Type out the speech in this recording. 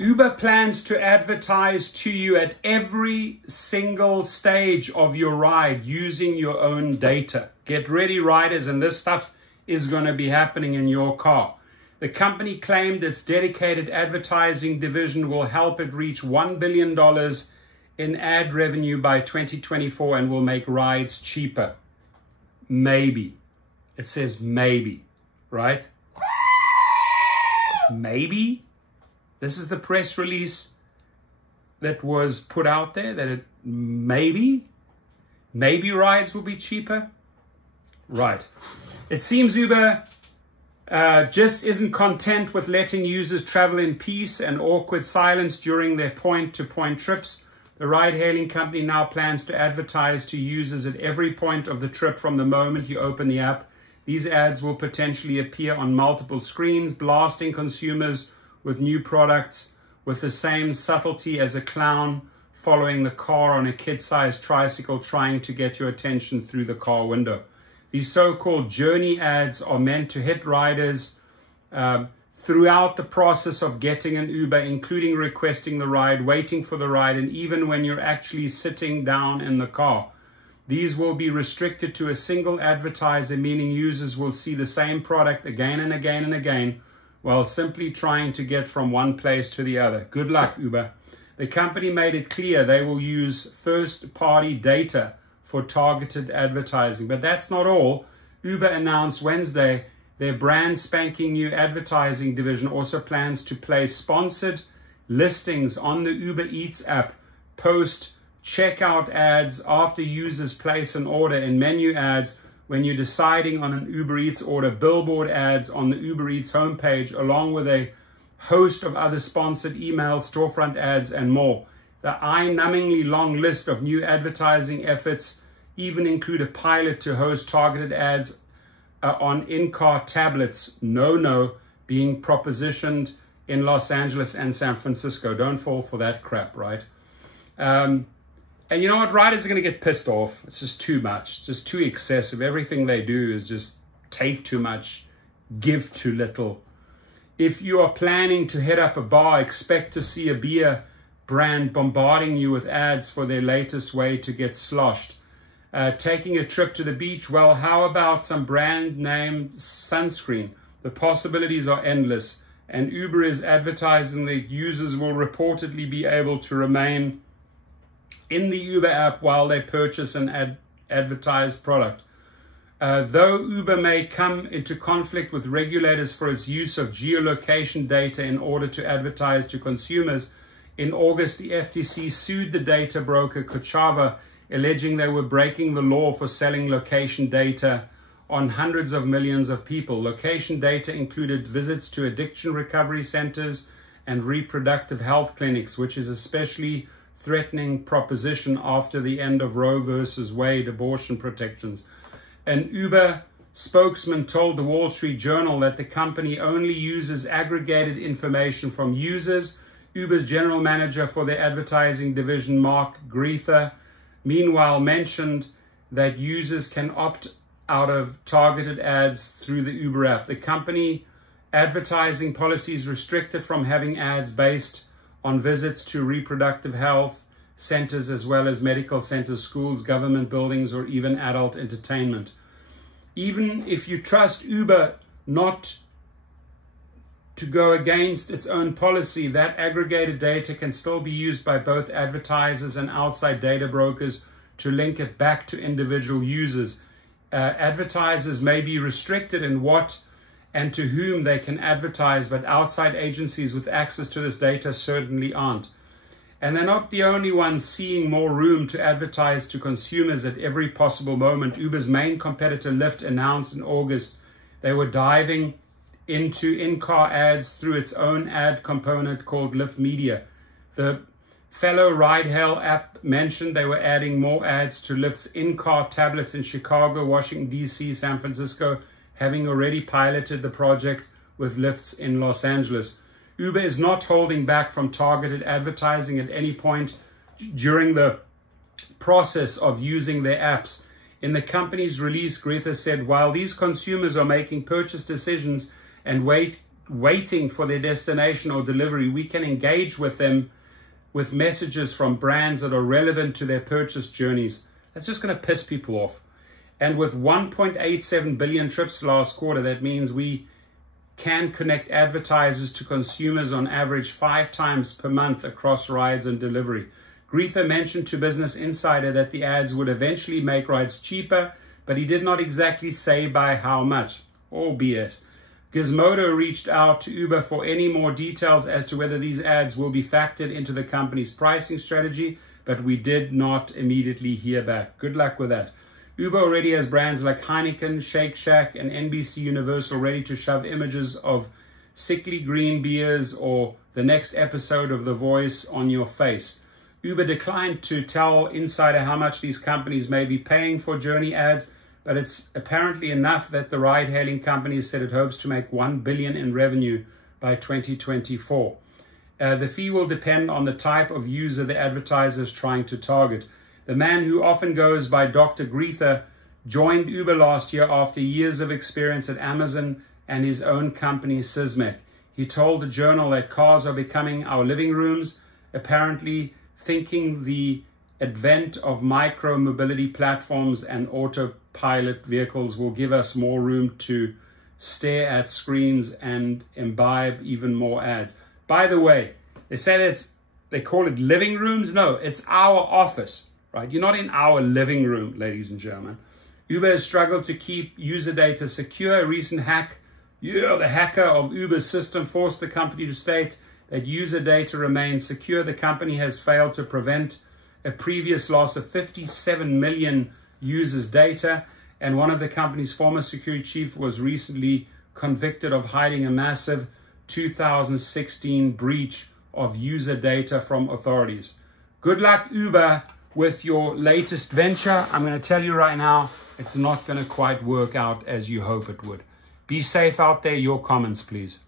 Uber plans to advertise to you at every single stage of your ride using your own data. Get ready, riders, and this stuff is going to be happening in your car. The company claimed its dedicated advertising division will help it reach $1 billion in ad revenue by 2024 and will make rides cheaper. Maybe. It says maybe, right? Maybe. This is the press release that was put out there, that it maybe rides will be cheaper. Right. It seems Uber just isn't content with letting users travel in peace and awkward silence during their point-to-point trips. The ride-hailing company now plans to advertise to users at every point of the trip from the moment you open the app. These ads will potentially appear on multiple screens, blasting consumers with new products with the same subtlety as a clown following the car on a kid-sized tricycle trying to get your attention through the car window. These so-called journey ads are meant to hit riders throughout the process of getting an Uber, including requesting the ride, waiting for the ride, and even when you're actually sitting down in the car. These will be restricted to a single advertiser, meaning users will see the same product again and again and again, while simply trying to get from one place to the other. Good luck, Uber. The company made it clear they will use first-party data for targeted advertising. But that's not all. Uber announced Wednesday their brand spanking new advertising division also plans to place sponsored listings on the Uber Eats app, post checkout ads after users place an order, in menu ads when you're deciding on an Uber Eats order, billboard ads on the Uber Eats homepage, along with a host of other sponsored emails, storefront ads, and more. The eye-numbingly long list of new advertising efforts even include a pilot to host targeted ads on in-car tablets, being propositioned in Los Angeles and San Francisco. Don't fall for that crap, right? And you know what? Riders are going to get pissed off. It's just too much. It's just too excessive. Everything they do is just take too much, give too little. If you are planning to hit up a bar, expect to see a beer brand bombarding you with ads for their latest way to get sloshed. Taking a trip to the beach, well, how about some brand name sunscreen? The possibilities are endless, and Uber is advertising that users will reportedly be able to remain in the Uber app while they purchase an advertised product. Though Uber may come into conflict with regulators for its use of geolocation data in order to advertise to consumers, in August, the FTC sued the data broker Kochava, alleging they were breaking the law for selling location data on hundreds of millions of people. Location data included visits to addiction recovery centers and reproductive health clinics, which is especially threatening proposition after the end of Roe versus Wade abortion protections. An Uber spokesman told the Wall Street Journal that the company only uses aggregated information from users. Uber's general manager for their advertising division, Mark Greither, meanwhile mentioned that users can opt out of targeted ads through the Uber app. The company advertising policy is restricted from having ads based on visits to reproductive health centers, as well as medical centers, schools, government buildings, or even adult entertainment. Even if you trust Uber not to go against its own policy, that aggregated data can still be used by both advertisers and outside data brokers to link it back to individual users. Advertisers may be restricted in what and to whom they can advertise, but outside agencies with access to this data certainly aren't. And they're not the only ones seeing more room to advertise to consumers at every possible moment. Uber's main competitor, Lyft, announced in August they were diving into in-car ads through its own ad component called Lyft Media. The fellow ride-hail app mentioned they were adding more ads to Lyft's in-car tablets in Chicago, Washington, D.C., San Francisco, having already piloted the project with Lyft's in Los Angeles. Uber is not holding back from targeted advertising at any point during the process of using their apps. In the company's release, Greither said, while these consumers are making purchase decisions and waiting for their destination or delivery, we can engage with them with messages from brands that are relevant to their purchase journeys. That's just going to piss people off. And with 1.87 billion trips last quarter, that means we can connect advertisers to consumers on average 5 times per month across rides and delivery. Greether mentioned to Business Insider that the ads would eventually make rides cheaper, but he did not exactly say by how much. All BS. Gizmodo reached out to Uber for any more details as to whether these ads will be factored into the company's pricing strategy, but we did not immediately hear back. Good luck with that. Uber already has brands like Heineken, Shake Shack, and NBC Universal ready to shove images of sickly green beers or the next episode of The Voice on your face. Uber declined to tell Insider how much these companies may be paying for journey ads, but it's apparently enough that the ride-hailing company said it hopes to make $1 billion in revenue by 2024. The fee will depend on the type of user the advertiser is trying to target. The man who often goes by Dr. Greether joined Uber last year after years of experience at Amazon and his own company, Sysmeck. He told the Journal that cars are becoming our living rooms, apparently thinking the advent of micro-mobility platforms and autopilot vehicles will give us more room to stare at screens and imbibe even more ads. By the way, they say they call it living rooms. No, it's our office, right? You're not in our living room, ladies and gentlemen. Uber has struggled to keep user data secure. A recent hack, the hacker of Uber's system forced the company to state that user data remains secure. The company has failed to prevent a previous loss of 57 million users' data, and one of the company's former security chief was recently convicted of hiding a massive 2016 breach of user data from authorities. Good luck, Uber, with your latest venture. I'm going to tell you right now, it's not going to quite work out as you hope it would. Be safe out there. Your comments, please.